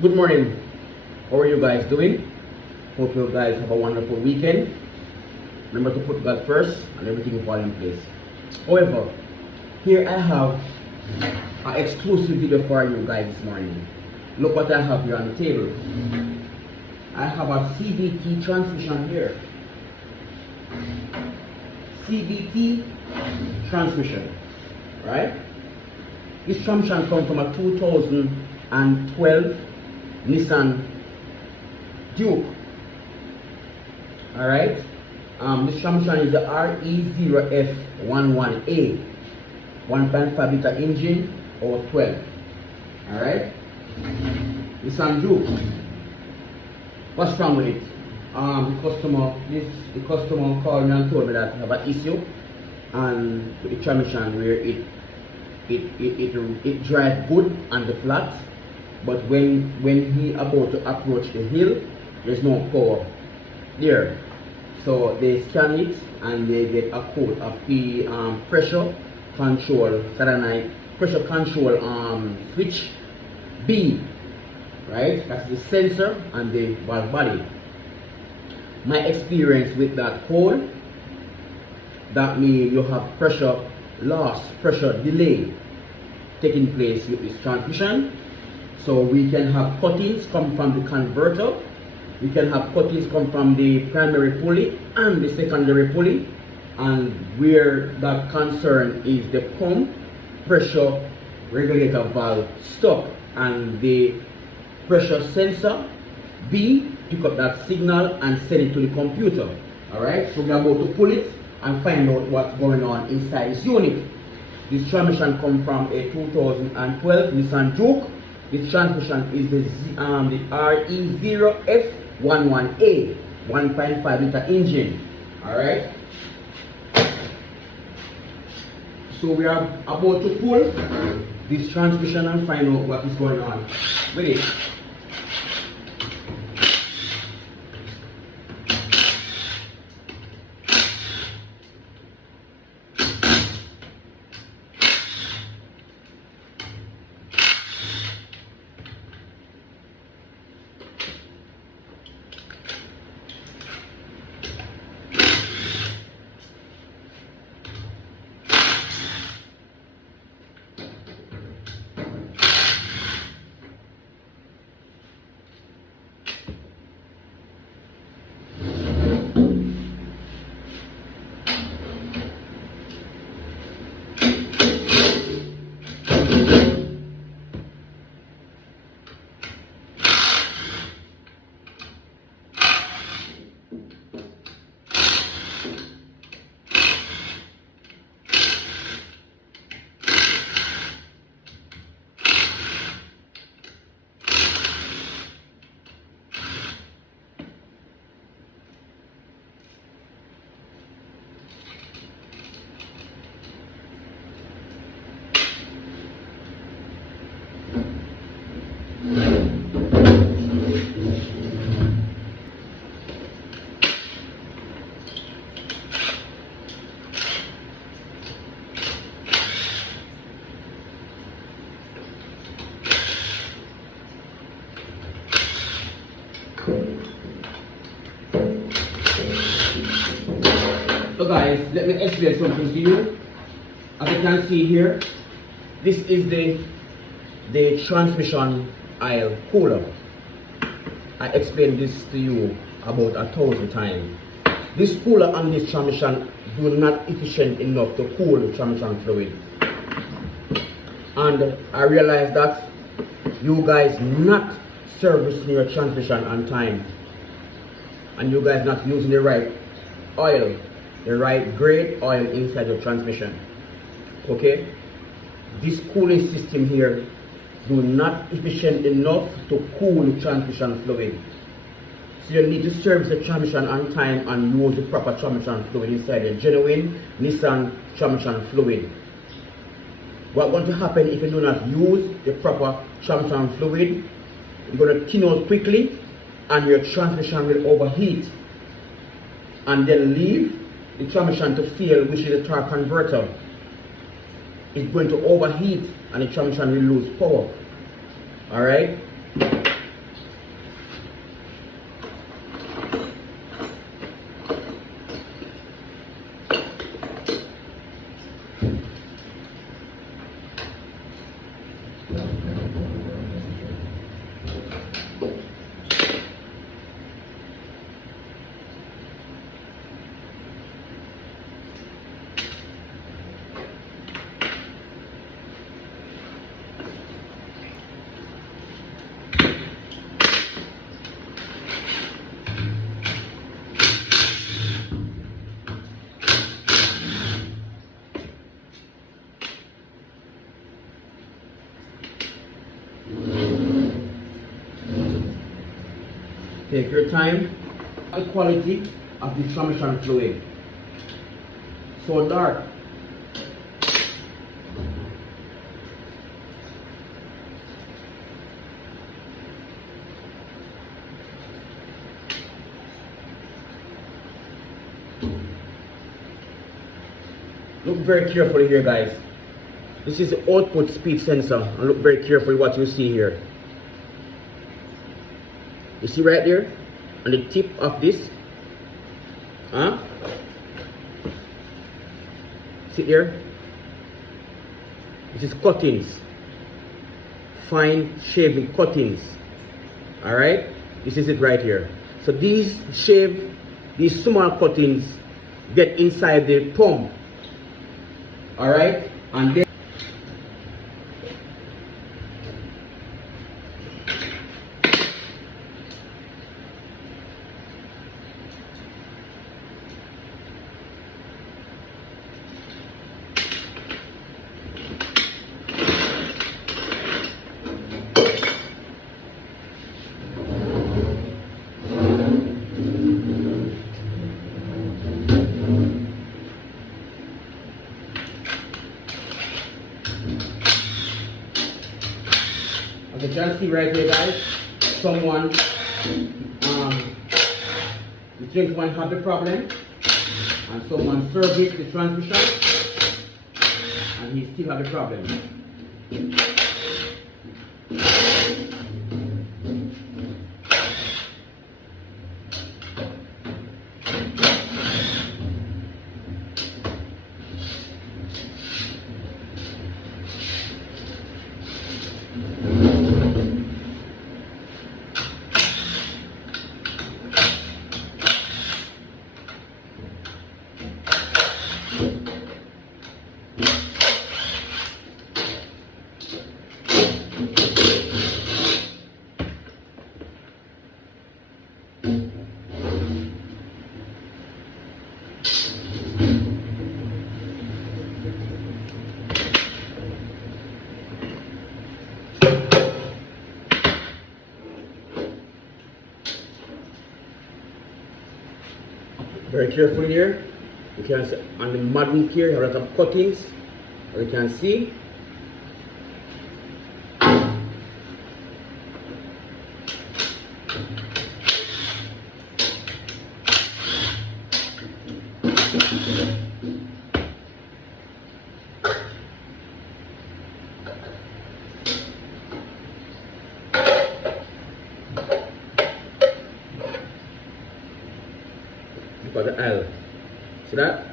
Good morning. How are you guys doing? Hope you guys have a wonderful weekend. Remember to put God first and everything will fall in place. However, here I have an exclusive video for you guys this morning. Look what I have here on the table. I have a CVT transmission here. CVT transmission, right? This transmission comes from a 2012 Nissan Juke. Alright, this transmission is the RE0F11A 1.5 liter engine or 12. Alright, Nissan Juke. What's wrong with it? The customer called me and told me that I have an issue and with the transmission where it drives good on the flat, but when he about to approach the hill, there's no power there. So they scan it and they get a code of the pressure control switch B, right? That's the sensor and the valve body. My experience with that code, that means you have pressure loss, pressure delay taking place with this transmission. So we can have cuttings come from the converter, we can have cuttings come from the primary pulley and the secondary pulley, and where that concern is the pump pressure regulator valve stuck and the pressure sensor B pick up that signal and send it to the computer. Alright, so we are about to pull it and find out what's going on inside this unit. This transmission comes from a 2012 Nissan Juke. This transmission is the RE0F11A 1.5 liter engine. Alright, so we are about to pull this transmission and find out what is going on with it. So guys, let me explain something to you. As you can see here, this is the transmission oil cooler. I explained this to you about 1,000 times. This cooler and this transmission do not efficient enough to cool the transmission fluid. And I realized that you guys not servicing your transmission on time, and you guys not using the right oil, the right grade oil inside your transmission. Okay, this cooling system here do not efficient enough to cool the transmission fluid. So you need to service the transmission on time and use the proper transmission fluid inside the genuine Nissan transmission fluid. What's going to happen if you do not use the proper transmission fluid? It's going to thin out quickly and your transmission will overheat and then leave the transmission to fail, which is the torque converter. It's going to overheat and the transmission will lose power. Alright? Take your time. The quality of this transmission fluid. So dark. Look very carefully here, guys. This is the output speed sensor, and look very carefully what you see here. You see right there on the tip of this, see here, this is cuttings, fine shaving cuttings. All right, this is it right here. So these small cuttings get inside the pump. All right, and then as you can see right here, guys, someone, the gentleman had the problem, and someone serviced the transmission, and he still had the problem. Very careful here. You can see on the modern here, you have a lot of cuttings, as you can see. Look at the L. See that?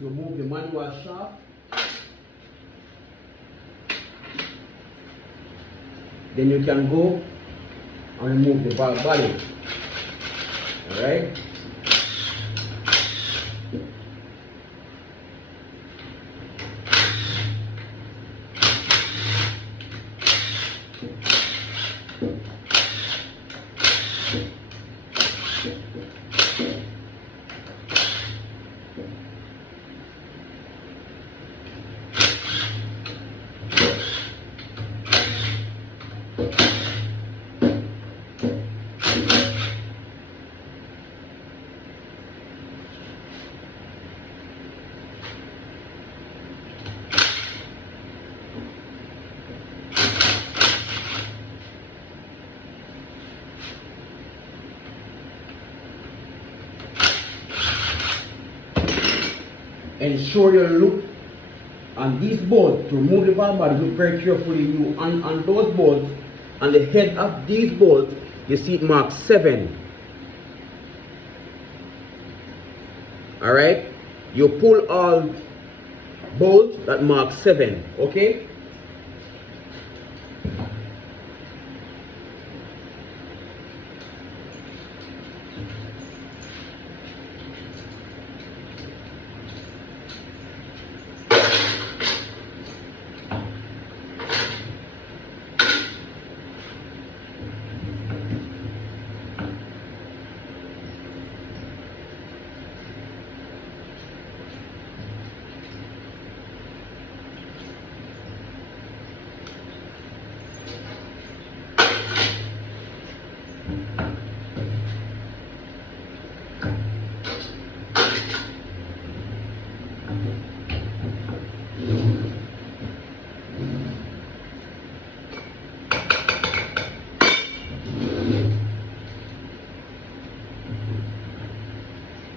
Remove the manual shaft. Then you can go and remove the valve body. Alright? Ensure you look on these bolts to remove the valve body. Look very carefully. You on those bolts, on the head of these bolts, you see it marked 7. All right. You pull all bolts that mark 7. Okay.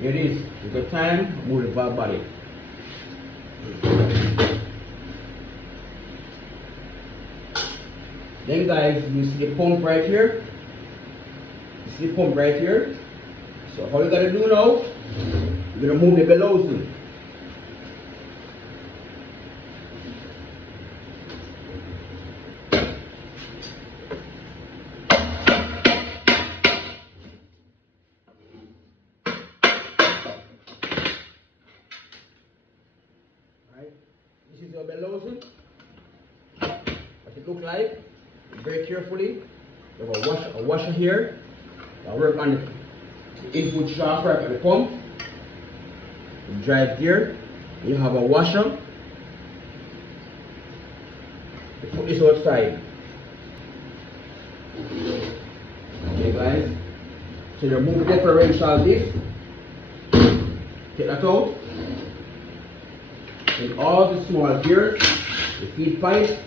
It is. It's the time, move the valve body. Then guys, you see the pump right here. You see the pump right here. So all you gotta do now, you're gonna move the bellows in. This is your bellows. What it look like. Very carefully. You have a washer here. I work on the input shaft right at the pump. You drive gear. You have a washer. You put this outside. Okay guys. So you remove the differential of this. Take that out. And all the small gears, the feed pipe,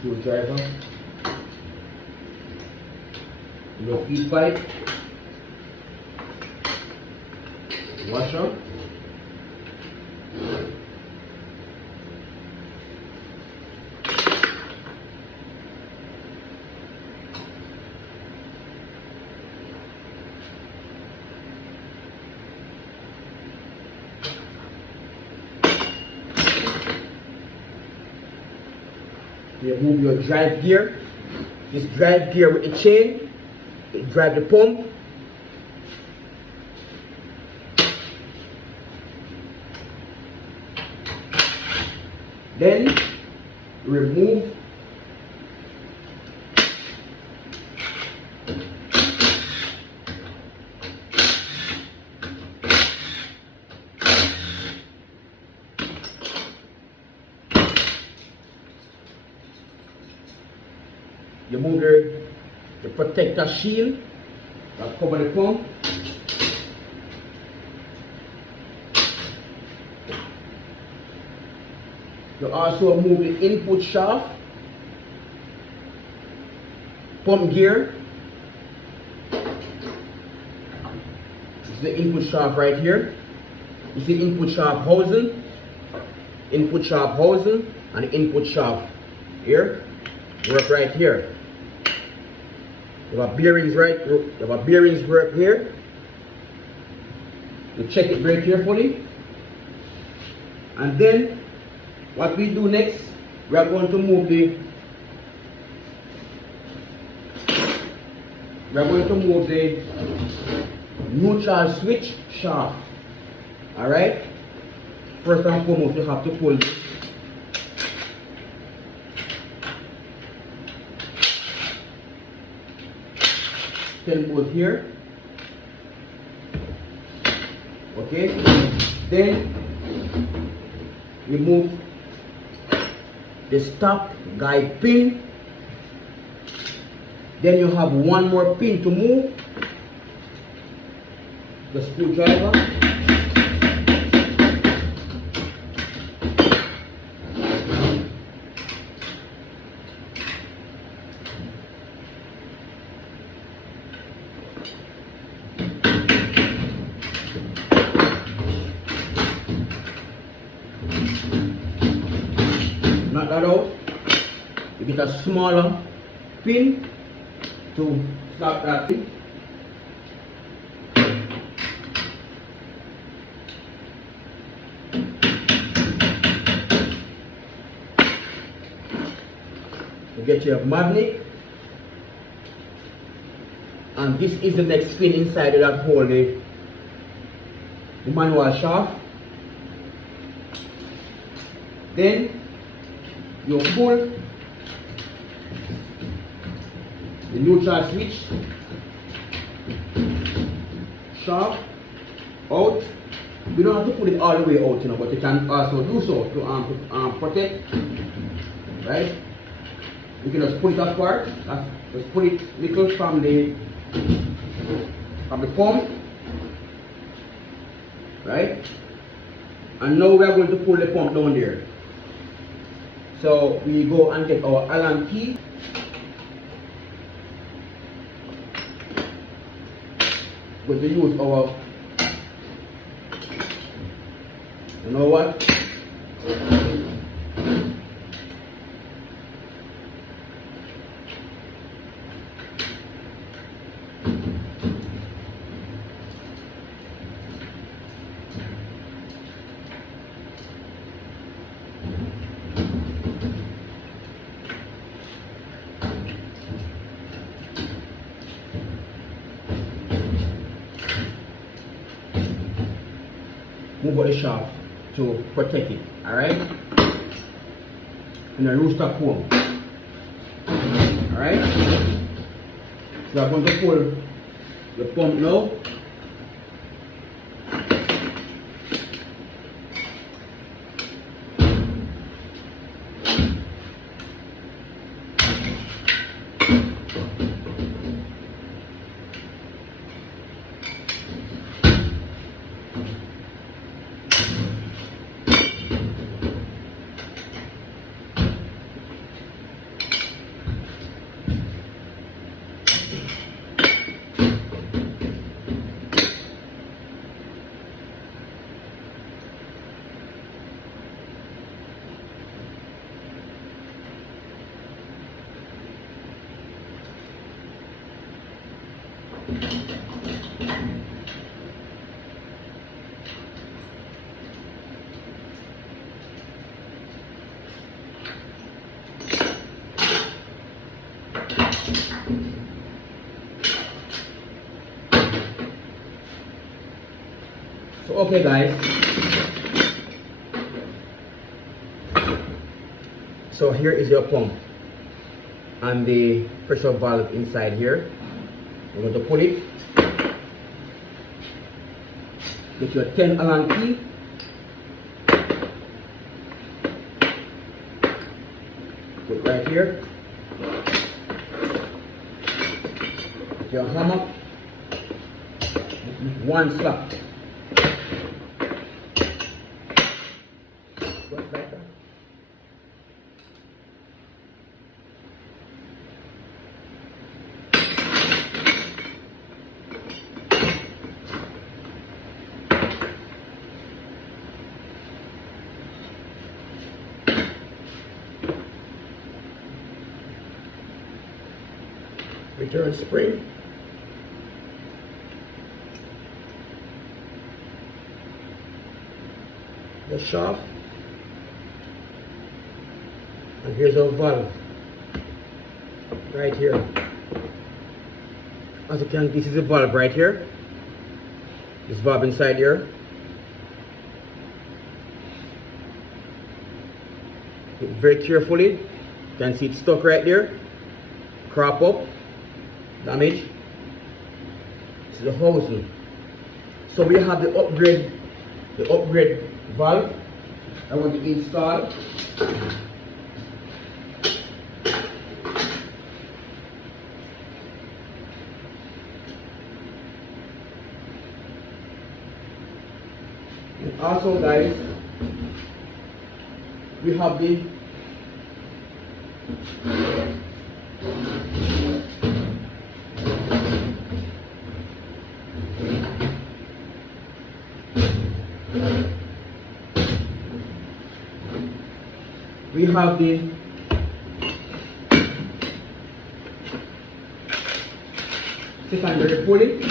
screwdriver, your feed pipe, washer, you move your drive gear. This drive gear with the chain, it drive the pump. Then remove the protector shield that cover the pump. You also move the input shaft, pump gear. This is the input shaft right here. You see input shaft housing, and the input shaft here. Work right here. You have bearings right. You have bearings work here. You check it very carefully, and then what we do next, we are going to move the neutral switch shaft. All right. First and foremost, you have to pull this. Pin bolt here. Okay. Then remove the stop guide pin. Then you have one more pin to move. The screwdriver. Knock that out. You get a smaller pin to stop that pin. You get your magnet, and this is the next pin inside of that hole, the manual shaft. Then you pull the neutral switch shaft out. You don't have to put it all the way out, you know, but you can also do so to protect, right? You can just pull it apart. Just pull it little from the pump, right? And now we are going to pull the pump down there. So we go and get our Allen key. We're going to use our, you know what? Move out the shaft to protect it, alright? And a rooster comb, alright? So I'm going to pull the pump now. So okay guys, so here is your pump and the pressure valve inside here. We're going to pull it. Get your 10 Allen key. Put it right here. Get your hammer. One slap. Just like that. Return spring. The shaft. And here's our valve. Right here. As you can, this is a valve right here. This valve inside here. Look very carefully. You can see it's stuck right there. Crop up. Damage. This is the housing. So we have the upgrade valve I want to install. And also guys, we have the secondary pulley.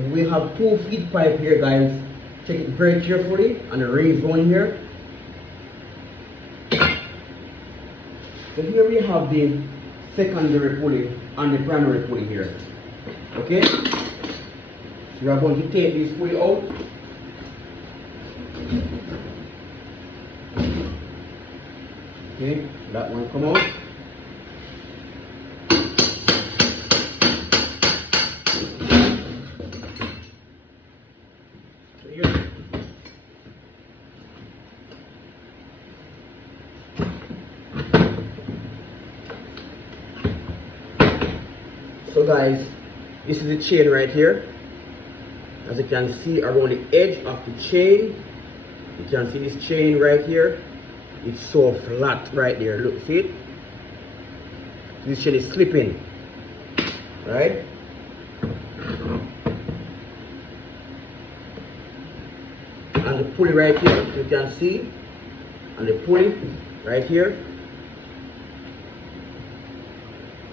So we have 2 feed pipe here, guys. Check it very carefully, and the rings going here. So here we have the secondary pulley and the primary pulley here. Okay? So we are going to take this pulley out. Okay, that one come out. So guys, this is the chain right here. As you can see around the edge of the chain, you can see this chain right here. It's so flat right there. Look, see it? This chain is slipping, right? And the pulley right here, you can see, and the pulley right here,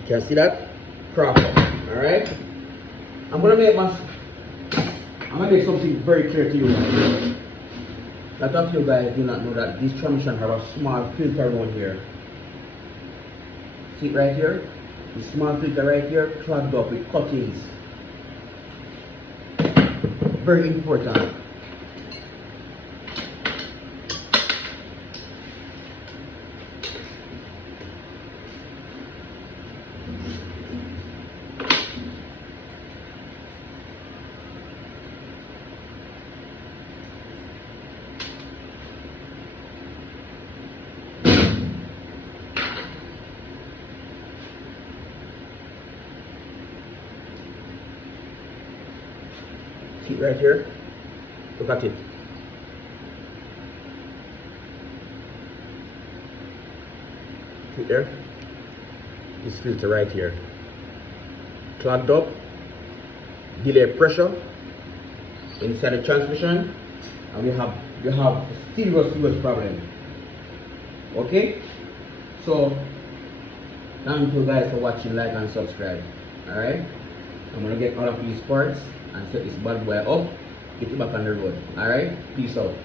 you can see that proper. All right. I'm gonna make something very clear to you guys. A lot of you guys do not know that this transmission have a small filter around here. See it right here? The small filter right here clogged up with cuttings. Very important. See it right here? Look at it. See it there? This filter right here. Clogged up. Delay pressure inside the transmission. And we have a serious problem. Okay? So thank you guys for watching, like and subscribe. Alright? I'm gonna get all of these parts and set this bad boy up, get it back on the road. Alright? Peace out.